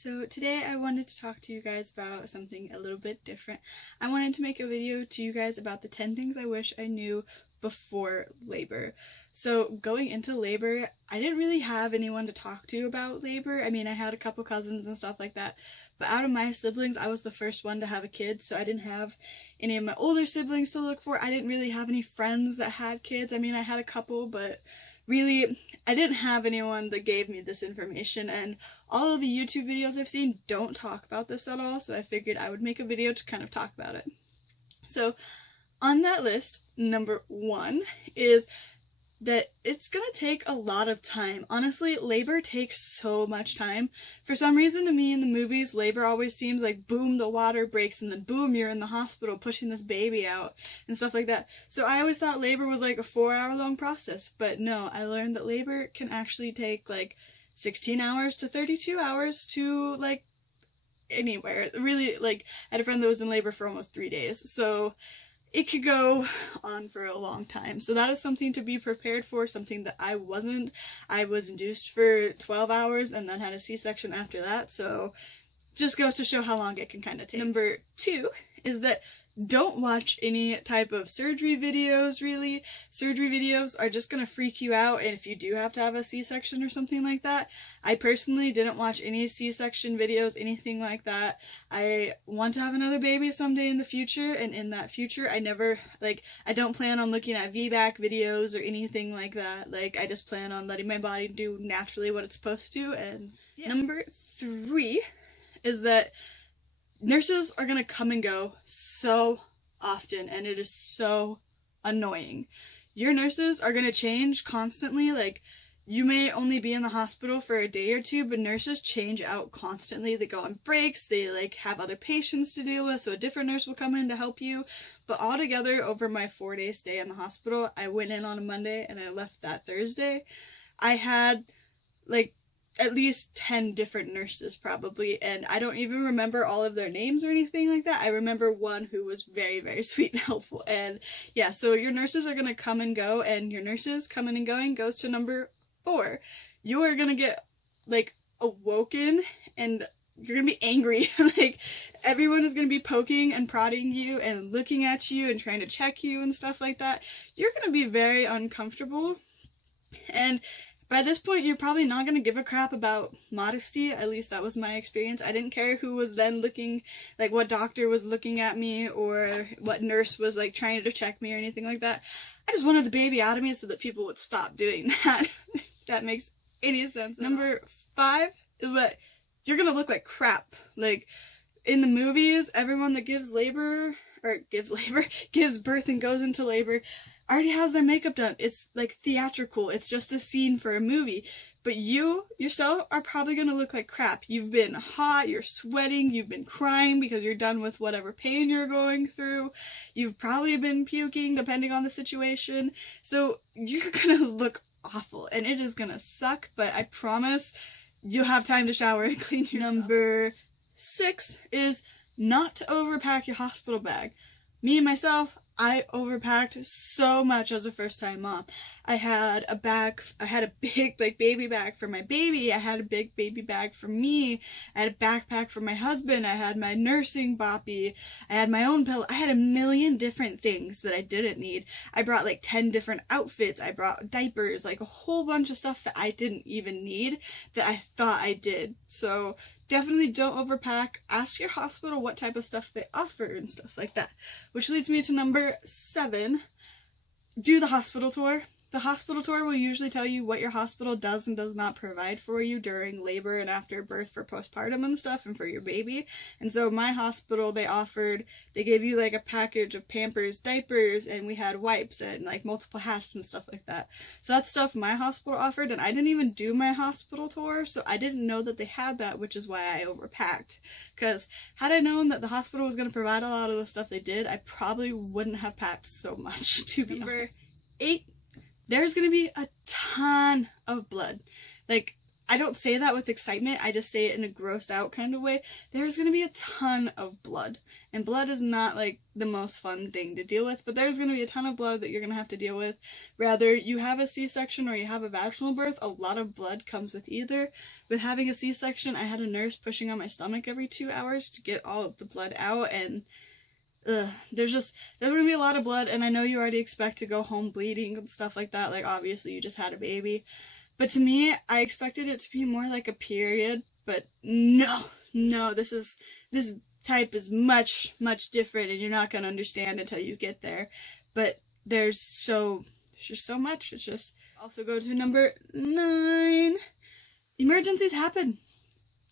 So today I wanted to talk to you guys about something a little bit different. I wanted to make a video to you guys about the 10 things I wish I knew before labor. So going into labor, I didn't really have anyone to talk to about labor. I mean, I had a couple cousins and stuff like that, but out of my siblings, I was the first one to have a kid, so I didn't have any of my older siblings to look for. I didn't really have any friends that had kids. I mean, I had a couple, but really, I didn't have anyone that gave me this information, and all of the YouTube videos I've seen don't talk about this at all, so I figured I would make a video to kind of talk about it. So, on that list, number 1 is that it's gonna take a lot of time. Honestly, labor takes so much time. For some reason, to me in the movies, labor always seems like boom, the water breaks, and then boom, you're in the hospital pushing this baby out and stuff like that. So I always thought labor was like a 4-hour long process, but no, I learned that labor can actually take like 16 hours to 32 hours to like anywhere. Really, like, I had a friend that was in labor for almost 3 days, so it could go on for a long time. So that is something to be prepared for, something that I wasn't. I was induced for 12 hours and then had a C-section after that, so just goes to show how long it can kind of take. Number 2 is that don't watch any type of surgery videos, really. Surgery videos are just gonna freak you out, and if you do have to have a C-section or something like that, I personally didn't watch any C-section videos, anything like that. I want to have another baby someday in the future, and in that future, I don't plan on looking at VBAC videos or anything like that. Like, I just plan on letting my body do naturally what it's supposed to, and yeah. Number 3 is that nurses are gonna come and go so often, and it is so annoying. Your nurses are gonna change constantly. Like, you may only be in the hospital for a day or two, but nurses change out constantly. They go on breaks, they like have other patients to deal with, so a different nurse will come in to help you. But altogether, over my 4-day stay in the hospital, I went in on a Monday and I left that Thursday, I had like at least 10 different nurses probably, and I don't even remember all of their names or anything like that. I remember one who was very, very sweet and helpful. And yeah, so your nurses are gonna come and go, and your nurses coming and going goes to number 4. You are gonna get like awoken, and you're gonna be angry. Like, everyone is gonna be poking and prodding you and looking at you and trying to check you and stuff like that. You're gonna be very uncomfortable, and by this point, you're probably not going to give a crap about modesty. At least that was my experience. I didn't care who was then looking, like what doctor was looking at me or what nurse was like trying to check me or anything like that. I just wanted the baby out of me so that people would stop doing that. If that makes any sense. Number 5 is that you're going to look like crap. Like, in the movies, everyone that gives birth and goes into labor already has their makeup done. It's like theatrical. It's just a scene for a movie. But you yourself are probably going to look like crap. You've been hot, you're sweating, you've been crying because you're done with whatever pain you're going through. You've probably been puking, depending on the situation. So you're going to look awful, and it is going to suck, but I promise you'll have time to shower and clean yourself. Number 6 is not to overpack your hospital bag. Me and myself, I overpacked so much as a first-time mom. I had a big like baby bag for my baby. I had a big baby bag for me. I had a backpack for my husband. I had my nursing boppy. I had my own pillow. I had a million different things that I didn't need. I brought like 10 different outfits. I brought diapers, like a whole bunch of stuff that I didn't even need that I thought I did. So definitely don't overpack. Ask your hospital what type of stuff they offer and stuff like that. Which leads me to number 7. Do the hospital tour. The hospital tour will usually tell you what your hospital does and does not provide for you during labor and after birth for postpartum and stuff and for your baby. And so my hospital, they gave you like a package of Pampers, diapers, and we had wipes and like multiple hats and stuff like that. So that's stuff my hospital offered, and I didn't even do my hospital tour, so I didn't know that they had that, which is why I overpacked. Because had I known that the hospital was going to provide a lot of the stuff they did, I probably wouldn't have packed so much, to be honest. 8. There's going to be a ton of blood. Like, I don't say that with excitement, I just say it in a grossed out kind of way. There's going to be a ton of blood. And blood is not like the most fun thing to deal with, but there's going to be a ton of blood that you're going to have to deal with. Whether you have a C-section or you have a vaginal birth, a lot of blood comes with either. With having a C-section, I had a nurse pushing on my stomach every 2 hours to get all of the blood out, and there's going to be a lot of blood, and I know you already expect to go home bleeding and stuff like that. Like, obviously you just had a baby. But to me, I expected it to be more like a period, but no, this type is much, much different, and you're not going to understand until you get there. But there's just so much. It's just, also go to number 9. Emergencies happen.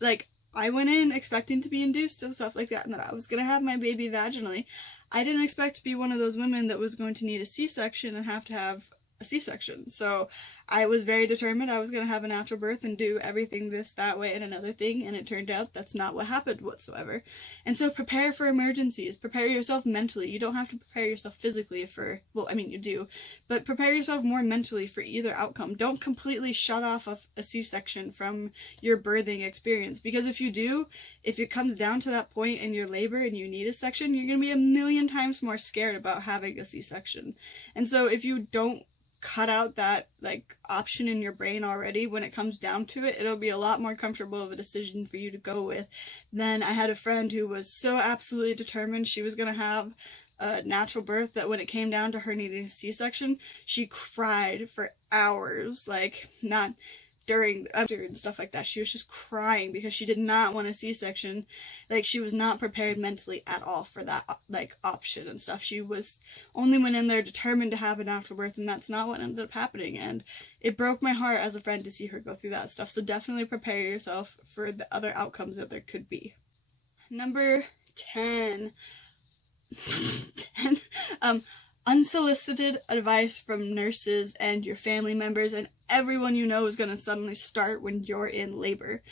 Like, I went in expecting to be induced and stuff like that, and that I was going to have my baby vaginally. I didn't expect to be one of those women that was going to need a C-section and have to have a C-section. So I was very determined I was going to have a natural birth and do everything that way and another thing, and it turned out that's not what happened whatsoever. And so prepare for emergencies. Prepare yourself mentally. You don't have to prepare yourself physically for, well, I mean you do, but prepare yourself more mentally for either outcome. Don't completely shut off of a C-section from your birthing experience, because if you do, if it comes down to that point in your labor and you need a section, you're going to be a million times more scared about having a C-section. And so if you don't cut out that like option in your brain already, when it comes down to it, it'll be a lot more comfortable of a decision for you to go with. Then I had a friend who was so absolutely determined she was going to have a natural birth that when it came down to her needing a C-section, she cried for hours, like not during after and stuff like that. She was just crying because she did not want a C-section. Like, she was not prepared mentally at all for that like option and stuff. She was only went in there determined to have a natural birth, and that's not what ended up happening, and it broke my heart as a friend to see her go through that stuff. So definitely prepare yourself for the other outcomes that there could be. Number 10. Unsolicited advice from nurses and your family members and everyone you know is going to suddenly start when you're in labor.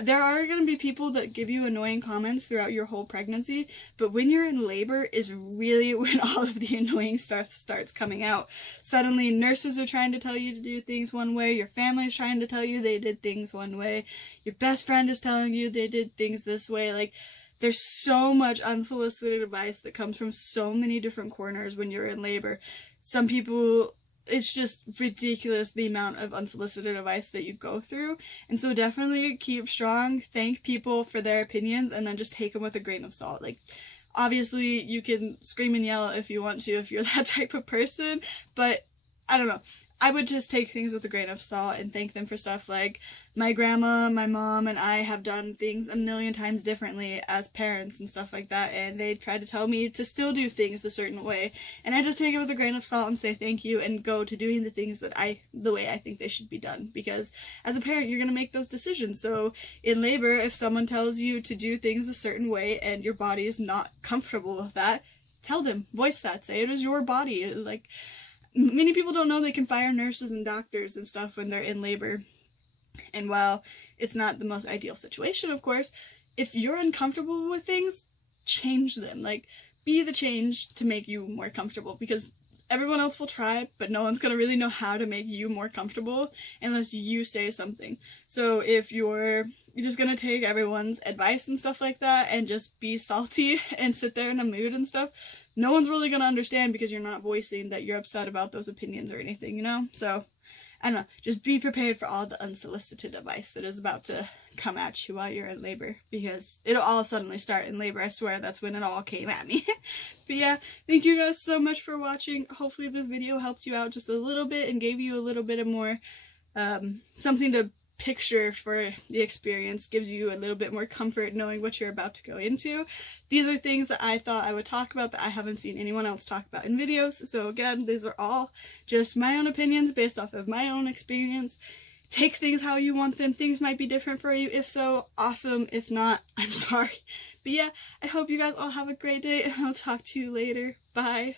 There are going to be people that give you annoying comments throughout your whole pregnancy, but when you're in labor is really when all of the annoying stuff starts coming out. Suddenly nurses are trying to tell you to do things one way, your family's trying to tell you they did things one way, your best friend is telling you they did things this way. Like, there's so much unsolicited advice that comes from so many different corners when you're in labor. Some people, it's just ridiculous the amount of unsolicited advice that you go through. And so definitely keep strong, thank people for their opinions, and then just take them with a grain of salt. Like, obviously you can scream and yell if you want to, if you're that type of person, but I don't know. I would just take things with a grain of salt and thank them for stuff. Like, my grandma, my mom, and I have done things a million times differently as parents and stuff like that, and they try to tell me to still do things a certain way, and I just take it with a grain of salt and say thank you and go to doing the things that the way I think they should be done, because as a parent you're going to make those decisions. So in labor, if someone tells you to do things a certain way and your body is not comfortable with that, tell them, voice that, say it is your body. Like, many people don't know they can fire nurses and doctors and stuff when they're in labor. And while it's not the most ideal situation, of course, if you're uncomfortable with things, change them. Like, be the change to make you more comfortable, because everyone else will try, but no one's gonna really know how to make you more comfortable unless you say something. So if you're just gonna take everyone's advice and stuff like that and just be salty and sit there in a mood and stuff, no one's really gonna understand, because you're not voicing that you're upset about those opinions or anything, you know? So, I don't know, just be prepared for all the unsolicited advice that is about to come at you while you're in labor, because it'll all suddenly start in labor. I swear that's when it all came at me. But yeah, thank you guys so much for watching. Hopefully this video helped you out just a little bit and gave you a little bit of more, something to picture for the experience, gives you a little bit more comfort knowing what you're about to go into. These are things that I thought I would talk about that I haven't seen anyone else talk about in videos. So again, these are all just my own opinions based off of my own experience. Take things how you want them. Things might be different for you. If so, awesome. If not, I'm sorry. But yeah, I hope you guys all have a great day, and I'll talk to you later. Bye.